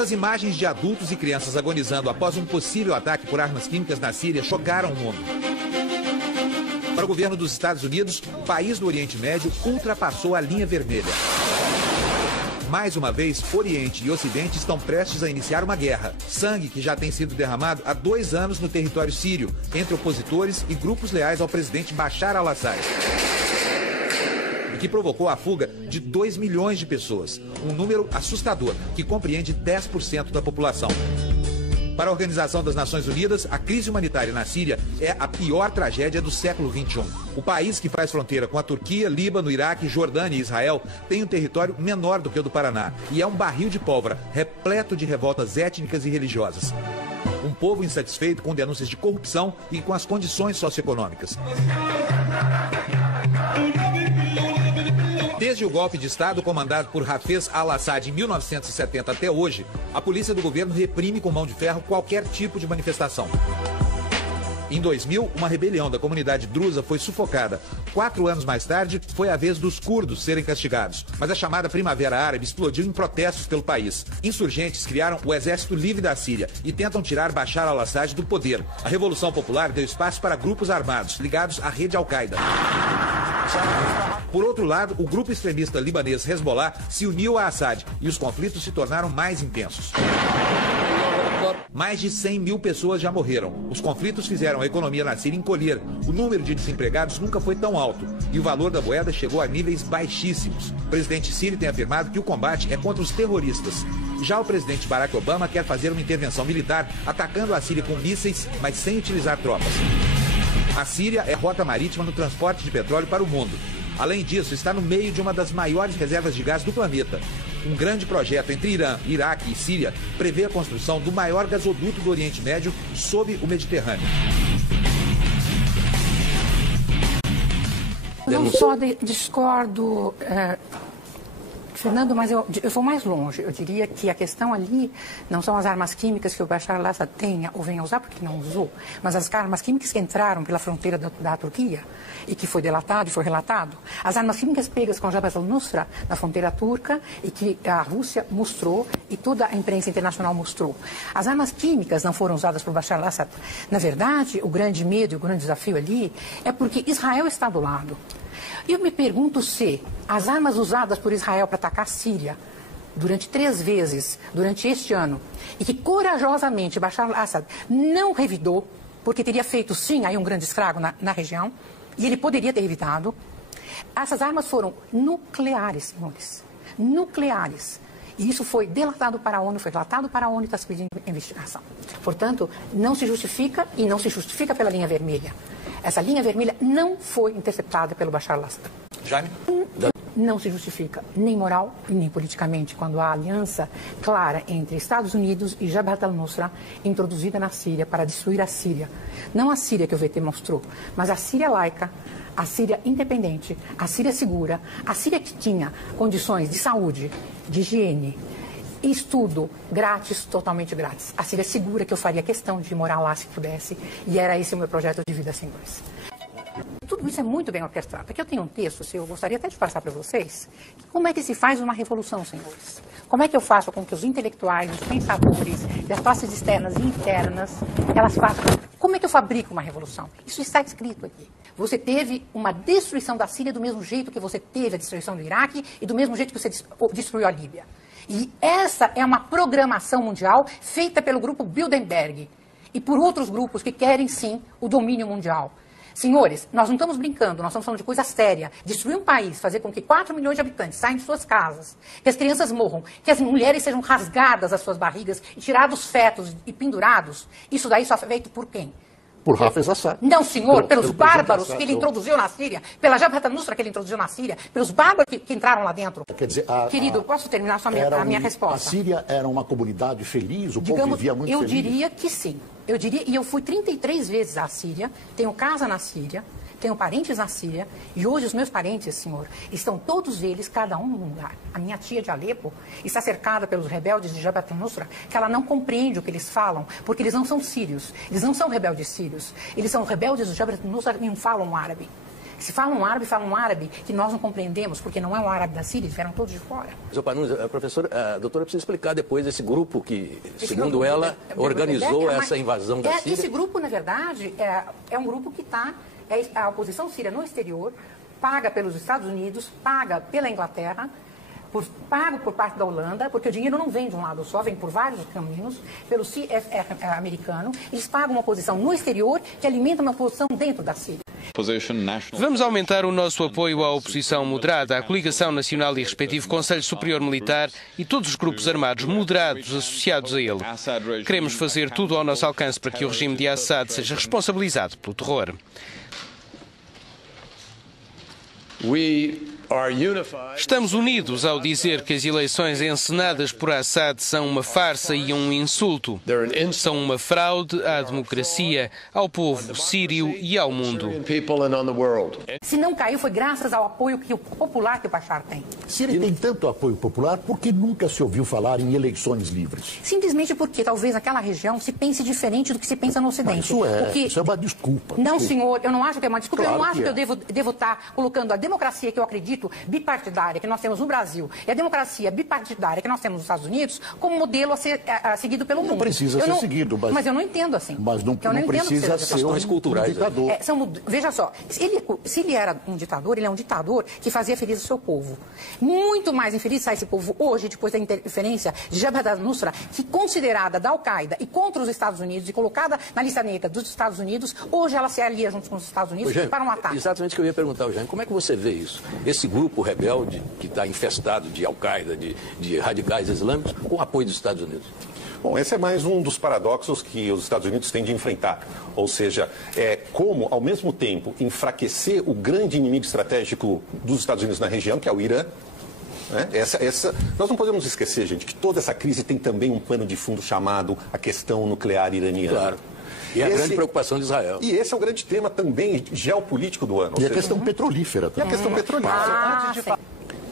Estas imagens de adultos e crianças agonizando após um possível ataque por armas químicas na Síria chocaram o mundo. Para o governo dos Estados Unidos, o país do Oriente Médio ultrapassou a linha vermelha. Mais uma vez, Oriente e Ocidente estão prestes a iniciar uma guerra. Sangue que já tem sido derramado há 2 anos no território sírio, entre opositores e grupos leais ao presidente Bashar al-Assad, e que provocou a fuga de 2 milhões de pessoas, um número assustador que compreende 10% da população. Para a Organização das Nações Unidas, a crise humanitária na Síria é a pior tragédia do século XXI. O país que faz fronteira com a Turquia, Líbano, Iraque, Jordânia e Israel tem um território menor do que o do Paraná e é um barril de pólvora repleto de revoltas étnicas e religiosas. Um povo insatisfeito com denúncias de corrupção e com as condições socioeconômicas. Desde o golpe de Estado comandado por Hafez al-Assad em 1970 até hoje, a polícia do governo reprime com mão de ferro qualquer tipo de manifestação. Em 2000, uma rebelião da comunidade drusa foi sufocada. 4 anos mais tarde, foi a vez dos curdos serem castigados. Mas a chamada Primavera Árabe explodiu em protestos pelo país. Insurgentes criaram o Exército Livre da Síria e tentam tirar Bashar al-Assad do poder. A Revolução Popular deu espaço para grupos armados ligados à rede Al-Qaeda. Por outro lado, o grupo extremista libanês Hezbollah se uniu a Assad e os conflitos se tornaram mais intensos. Mais de 100 mil pessoas já morreram. Os conflitos fizeram a economia na Síria encolher. O número de desempregados nunca foi tão alto e o valor da moeda chegou a níveis baixíssimos. O presidente sírio tem afirmado que o combate é contra os terroristas. Já o presidente Barack Obama quer fazer uma intervenção militar atacando a Síria com mísseis, mas sem utilizar tropas. A Síria é rota marítima no transporte de petróleo para o mundo. Além disso, está no meio de uma das maiores reservas de gás do planeta. Um grande projeto entre Irã, Iraque e Síria prevê a construção do maior gasoduto do Oriente Médio sob o Mediterrâneo. Não só discordo, Fernando, mas eu vou mais longe. Eu diria que a questão ali não são as armas químicas que o Bashar al-Assad tenha ou venha a usar, porque não usou, mas as armas químicas que entraram pela fronteira da Turquia e que foi delatado e foi relatado. As armas químicas pegas com Jabhat al-Nusra na fronteira turca e que a Rússia mostrou e toda a imprensa internacional mostrou. As armas químicas não foram usadas por Bashar al-Assad. Na verdade, o grande medo e o grande desafio ali é porque Israel está do lado. E eu me pergunto se as armas usadas por Israel para atacar a Síria durante 3 vezes, durante este ano, e que corajosamente Bashar al-Assad não revidou, porque teria feito sim aí um grande estrago na região, e ele poderia ter evitado, essas armas foram nucleares, senhores, nucleares. E isso foi delatado para a ONU, foi relatado para a ONU e está se pedindo investigação. Portanto, não se justifica e não se justifica pela linha vermelha. Essa linha vermelha não foi interceptada pelo Bashar al-Assad. Jaime? Não se justifica nem moral e nem politicamente quando há aliança clara entre Estados Unidos e Jabhat al-Nusra introduzida na Síria para destruir a Síria. Não a Síria que o VT mostrou, mas a Síria laica, a Síria independente, a Síria segura, a Síria que tinha condições de saúde, de higiene, estudo grátis, totalmente grátis. A Síria segura, que eu faria questão de morar lá se pudesse, e era esse o meu projeto de vida, senhores. Tudo isso é muito bem orquestrado. Aqui eu tenho um texto, eu gostaria até de passar para vocês, como é que se faz uma revolução, senhores. Como é que eu faço com que os intelectuais, os pensadores, as classes externas e internas, elas façam... Como é que eu fabrico uma revolução? Isso está escrito aqui. Você teve uma destruição da Síria do mesmo jeito que você teve a destruição do Iraque e do mesmo jeito que você destruiu a Líbia. E essa é uma programação mundial feita pelo grupo Bilderberg e por outros grupos que querem, sim, o domínio mundial. Senhores, nós não estamos brincando, nós estamos falando de coisa séria. Destruir um país, fazer com que 4 milhões de habitantes saiam de suas casas, que as crianças morram, que as mulheres sejam rasgadas as suas barrigas e tirados fetos e pendurados, isso daí só foi feito por quem? Por Hafez Assad. Não, senhor, pelos bárbaros que ele introduziu na Síria, pela Jabhat al-Nusra que ele introduziu na Síria, pelos bárbaros que entraram lá dentro. Quer dizer, Querido, posso terminar só a minha resposta? A Síria era uma comunidade feliz, o povo vivia muito feliz? Eu diria que sim. E eu fui 33 vezes à Síria, tenho casa na Síria, tenho parentes na Síria, e hoje os meus parentes, senhor, estão todos eles, cada um num lugar. A minha tia de Alepo está cercada pelos rebeldes de Jabhat al-Nusra, que ela não compreende o que eles falam, porque eles não são sírios, eles não são rebeldes sírios, eles são rebeldes de Jabhat al-Nusra e não falam árabe. Se falam um árabe que nós não compreendemos, porque não é um árabe da Síria, eles vieram todos de fora. A doutora precisa explicar depois esse grupo que, segundo ela, organizou essa invasão da Síria. Esse grupo, na verdade, é um grupo que está... a oposição síria no exterior, paga pelos Estados Unidos, paga pela Inglaterra, pago por parte da Holanda, porque o dinheiro não vem de um lado só, vem por vários caminhos, pelo CFR americano. Eles pagam uma posição no exterior que alimenta uma posição dentro da Síria. Vamos aumentar o nosso apoio à oposição moderada, à Coligação Nacional e respectivo Conselho Superior Militar e todos os grupos armados moderados associados a ele. Queremos fazer tudo ao nosso alcance para que o regime de Assad seja responsabilizado pelo terror. Estamos unidos ao dizer que as eleições encenadas por Assad são uma farsa e um insulto. São uma fraude à democracia, ao povo sírio e ao mundo. Se não caiu, foi graças ao apoio popular que o Bashar tem. Se ele tem tanto apoio popular, por que nunca se ouviu falar em eleições livres? Simplesmente porque talvez naquela região se pense diferente do que se pensa no Ocidente. Isso é uma desculpa. Não, senhor, eu não acho que é uma desculpa. Claro, eu não acho que eu devo estar colocando a democracia que eu acredito bipartidária que nós temos no Brasil e a democracia bipartidária que nós temos nos Estados Unidos como modelo a ser seguido pelo mundo. Não precisa ser seguido. Mas eu não entendo assim. Mas não precisa ser um ditador. Veja só, se ele era um ditador, ele é um ditador que fazia feliz o seu povo. Muito mais infeliz sai esse povo hoje, depois da interferência de Jabhat al-Nusra, que considerada da Al-Qaeda e contra os Estados Unidos e colocada na lista negra dos Estados Unidos, hoje ela se alia junto com os Estados Unidos para um ataque. Exatamente o que eu ia perguntar, Eugênio. Como é que você vê isso? Esse grupo rebelde que está infestado de Al-Qaeda, de radicais islâmicos, com o apoio dos Estados Unidos? Bom, esse é mais um dos paradoxos que os Estados Unidos têm de enfrentar. Ou seja, como, ao mesmo tempo, enfraquecer o grande inimigo estratégico dos Estados Unidos na região, que é o Irã. Nós não podemos esquecer, gente, que toda essa crise tem também um pano de fundo chamado a questão nuclear iraniana. Claro. E a grande preocupação de Israel. E esse é o grande tema também geopolítico do ano. E a questão petrolífera também. E a questão petrolífera.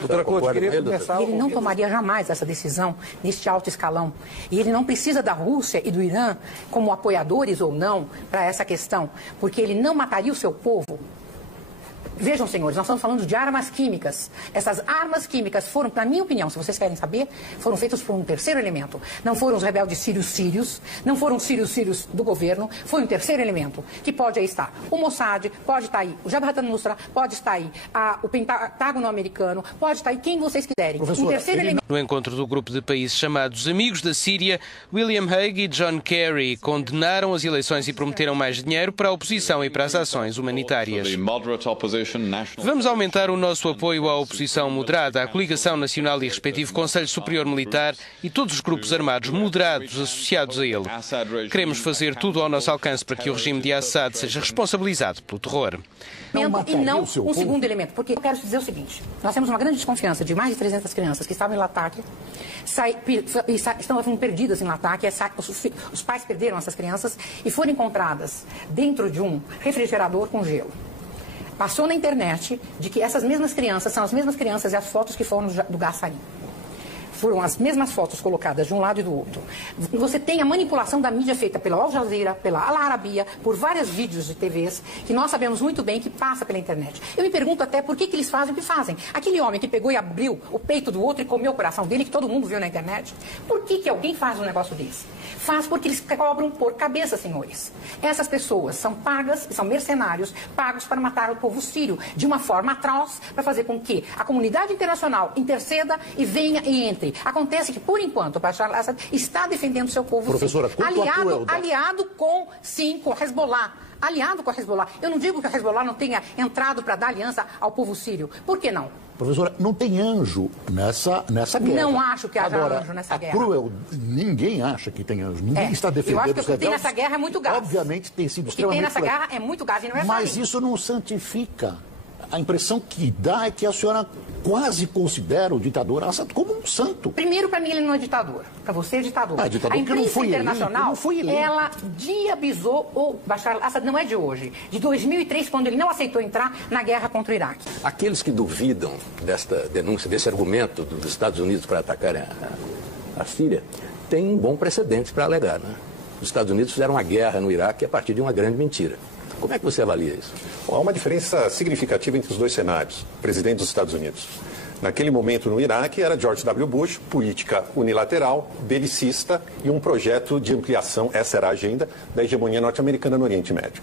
Doutora Couto, queria começar... Ele não tomaria jamais essa decisão neste alto escalão. E ele não precisa da Rússia e do Irã como apoiadores ou não para essa questão, porque ele não mataria o seu povo. Vejam, senhores, nós estamos falando de armas químicas. Essas armas químicas foram, na minha opinião, se vocês querem saber, foram feitas por um terceiro elemento. Não foram os rebeldes sírios, não foram os sírios do governo, foi um terceiro elemento, que pode aí estar o Mossad, pode estar aí o Jabhat al-Nusra, pode estar aí o Pentágono americano, pode estar aí quem vocês quiserem. Um terceiro elemento. No encontro do grupo de países chamados Amigos da Síria, William Hague e John Kerry condenaram as eleições e prometeram mais dinheiro para a oposição e para as ações humanitárias. Vamos aumentar o nosso apoio à oposição moderada, à Coligação Nacional e respectivo Conselho Superior Militar e todos os grupos armados moderados associados a ele. Queremos fazer tudo ao nosso alcance para que o regime de Assad seja responsabilizado pelo terror. E não um segundo elemento, porque eu quero dizer o seguinte, nós temos uma grande desconfiança de mais de 300 crianças que estavam em Latakia, estão perdidas em Latakia, os pais perderam essas crianças e foram encontradas dentro de um refrigerador com gelo. Passou na internet de que essas mesmas crianças são as mesmas crianças e as fotos que foram do gás sarin. Foram as mesmas fotos colocadas de um lado e do outro. Você tem a manipulação da mídia feita pela Al Jazeera, pela Al Arabiya, por vários vídeos de TVs, que nós sabemos muito bem que passa pela internet. Eu me pergunto até por que eles fazem o que fazem. Aquele homem que pegou e abriu o peito do outro e comeu o coração dele, que todo mundo viu na internet, por que alguém faz um negócio desse? Faz porque eles cobram por cabeça, senhores. Essas pessoas são pagas, são mercenários, pagos para matar o povo sírio de uma forma atroz, para fazer com que a comunidade internacional interceda e venha e entre. Acontece que, por enquanto, o Bashar al-Assad está defendendo seu povo, professora, aliado com o Hezbollah. Aliado com a Hezbollah. Eu não digo que o Hezbollah não tenha entrado para dar aliança ao povo sírio. Por que não? Professora, não tem anjo nessa guerra. Não acho que haja anjo nessa guerra. Ninguém acha que tem anjo. Ninguém está defendendo os rebeldes. Eu acho que o que tem nessa guerra é muito gás. Obviamente tem sido extremamente... O que tem nessa guerra é muito gás e não é Mas isso não santifica. A impressão que dá é que a senhora quase considera o ditador Assad como um santo. Primeiro, para mim, ele não é ditador. Para você, é ditador. Ditador a imprensa internacional, eleito. Ela diabizou o Bashar al-Assad, não é de hoje. De 2003, quando ele não aceitou entrar na guerra contra o Iraque. Aqueles que duvidam desta denúncia, desse argumento dos Estados Unidos para atacarem a Síria, têm um bom precedente para alegar, né? Os Estados Unidos fizeram uma guerra no Iraque a partir de uma grande mentira. Como é que você avalia isso? Bom, há uma diferença significativa entre os dois cenários, presidente dos Estados Unidos. Naquele momento no Iraque era George W. Bush, política unilateral, belicista e um projeto de ampliação, essa era a agenda, da hegemonia norte-americana no Oriente Médio.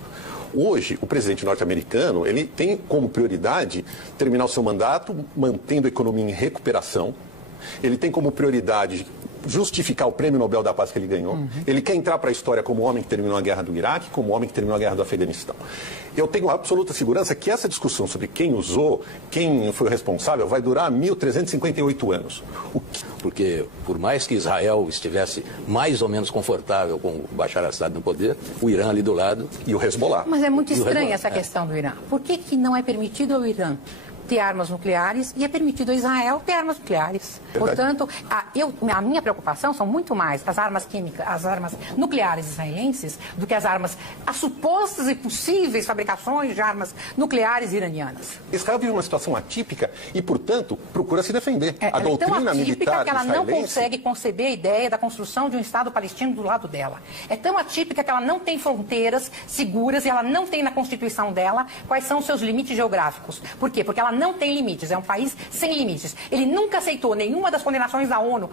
Hoje, o presidente norte-americano, ele tem como prioridade terminar o seu mandato mantendo a economia em recuperação. Ele tem como prioridade justificar o prêmio Nobel da Paz que ele ganhou. Ele quer entrar para a história como o homem que terminou a guerra do Iraque, como o homem que terminou a guerra do Afeganistão. Eu tenho absoluta segurança que essa discussão sobre quem usou, quem foi o responsável, vai durar 1.358 anos. Porque, por mais que Israel estivesse mais ou menos confortável com o Bashar Assad no poder, o Irã ali do lado e o Hezbollah. Mas é muito estranha essa questão do Irã. Por que não é permitido ao Irã ter armas nucleares e é permitido a Israel ter armas nucleares? Verdade. Portanto, a minha preocupação são muito mais as armas químicas, as armas nucleares israelenses do que as supostas e possíveis fabricações de armas nucleares iranianas. Israel vive uma situação atípica e, portanto, procura se defender. A doutrina militar militar é tão atípica que ela não israelense... consegue conceber a ideia da construção de um Estado palestino do lado dela. É tão atípica que ela não tem fronteiras seguras e ela não tem na Constituição dela quais são os seus limites geográficos. Por quê? Porque ela não tem limites, é um país sem limites. Ele nunca aceitou nenhuma das condenações da ONU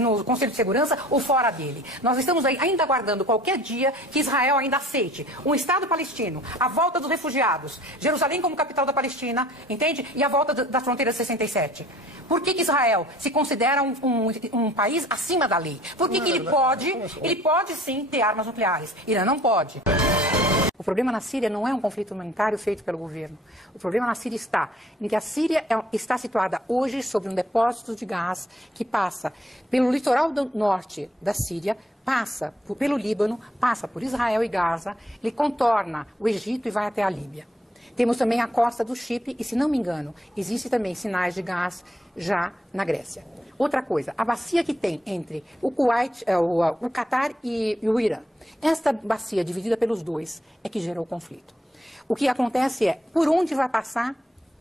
no Conselho de Segurança ou fora dele. Nós estamos ainda aguardando qualquer dia que Israel ainda aceite um Estado palestino, a volta dos refugiados, Jerusalém como capital da Palestina, entende? E a volta das fronteiras de 67. Por que Israel se considera um país acima da lei? Por que ele pode sim ter armas nucleares? Irã não pode. O problema na Síria não é um conflito humanitário feito pelo governo. O problema na Síria está em que a Síria está situada hoje sobre um depósito de gás que passa pelo litoral do norte da Síria, passa pelo Líbano, passa por Israel e Gaza, ele contorna o Egito e vai até a Líbia. Temos também a costa do Chipre e, se não me engano, existem também sinais de gás já na Grécia. Outra coisa, a bacia que tem entre o Kuwait, o Catar e o Irã. Esta bacia dividida pelos dois é que gerou o conflito. O que acontece é, por onde vai passar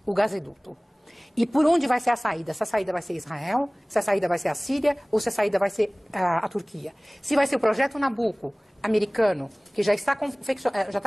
o gasoduto? E por onde vai ser a saída? Se a saída vai ser Israel, se a saída vai ser a Síria ou se a saída vai ser a Turquia. Se vai ser o projeto Nabucco americano, que já está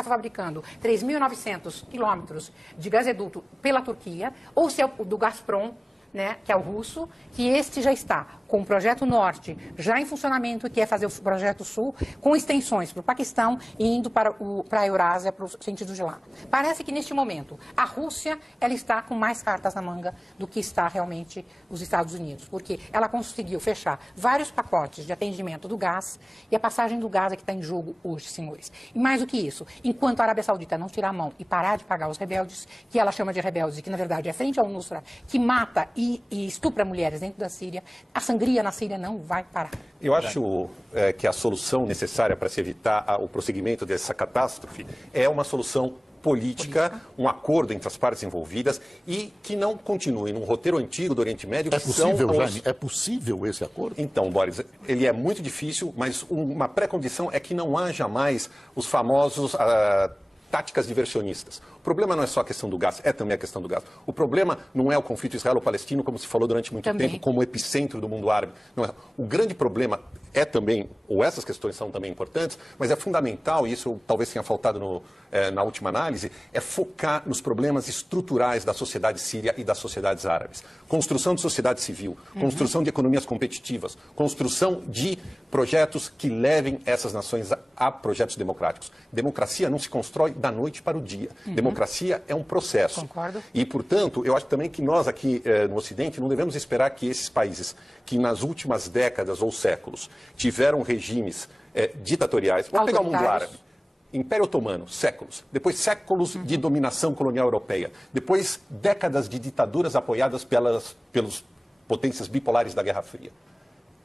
fabricando 3.900 quilômetros de gasoduto pela Turquia, ou se é o do Gazprom, né, que é o russo, que este já está com o projeto Norte já em funcionamento, que é fazer o projeto Sul, com extensões para o Paquistão e indo para a Eurásia, para o sentido de lá. Parece que, neste momento, a Rússia ela está com mais cartas na manga do que está realmente os Estados Unidos, porque ela conseguiu fechar vários pacotes de atendimento do gás, e a passagem do gás é que está em jogo hoje, senhores. E mais do que isso, enquanto a Arábia Saudita não tirar a mão e parar de pagar os rebeldes, que ela chama de rebeldes, e que, na verdade, é frente ao Nusra, que mata e estupra mulheres dentro da Síria, a sangria na Síria não vai parar. Eu acho que a solução necessária para se evitar o prosseguimento dessa catástrofe é uma solução política, um acordo entre as partes envolvidas e que não continue num roteiro antigo do Oriente Médio. É possível, Jaime? É possível esse acordo? Então, Boris, ele é muito difícil, mas uma pré-condição é que não haja mais os famosos táticas diversionistas. O problema não é só a questão do gás, é também a questão do gás. O problema não é o conflito israelo-palestino, como se falou durante muito tempo, como epicentro do mundo árabe. Não é. O grande problema é também, ou essas questões são também importantes, mas é fundamental, e isso talvez tenha faltado na última análise, é focar nos problemas estruturais da sociedade síria e das sociedades árabes. Construção de sociedade civil, construção de economias competitivas, construção de projetos que levem essas nações a projetos democráticos. Democracia não se constrói da noite para o dia. Democracia é um processo. Concordo. E, portanto, eu acho também que nós aqui no Ocidente não devemos esperar que esses países que nas últimas décadas ou séculos tiveram regimes ditatoriais, vamos pegar o mundo árabe, Império Otomano, séculos, depois séculos de dominação colonial europeia, depois décadas de ditaduras apoiadas pelas potências bipolares da Guerra Fria.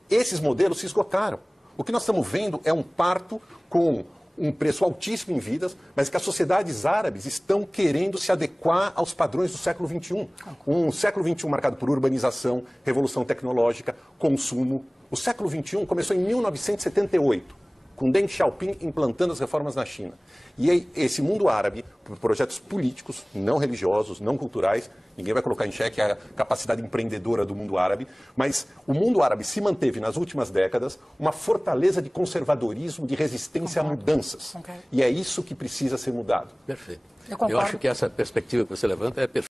Esses modelos se esgotaram. O que nós estamos vendo é um parto com um preço altíssimo em vidas, mas que as sociedades árabes estão querendo se adequar aos padrões do século XXI. Um século XXI marcado por urbanização, revolução tecnológica, consumo. O século XXI começou em 1978, com Deng Xiaoping implantando as reformas na China. E aí, esse mundo árabe, por projetos políticos, não religiosos, não culturais, ninguém vai colocar em xeque a capacidade empreendedora do mundo árabe, mas o mundo árabe se manteve nas últimas décadas uma fortaleza de conservadorismo, de resistência a mudanças. E é isso que precisa ser mudado. Perfeito. Eu acho que essa perspectiva que você levanta é perfeita.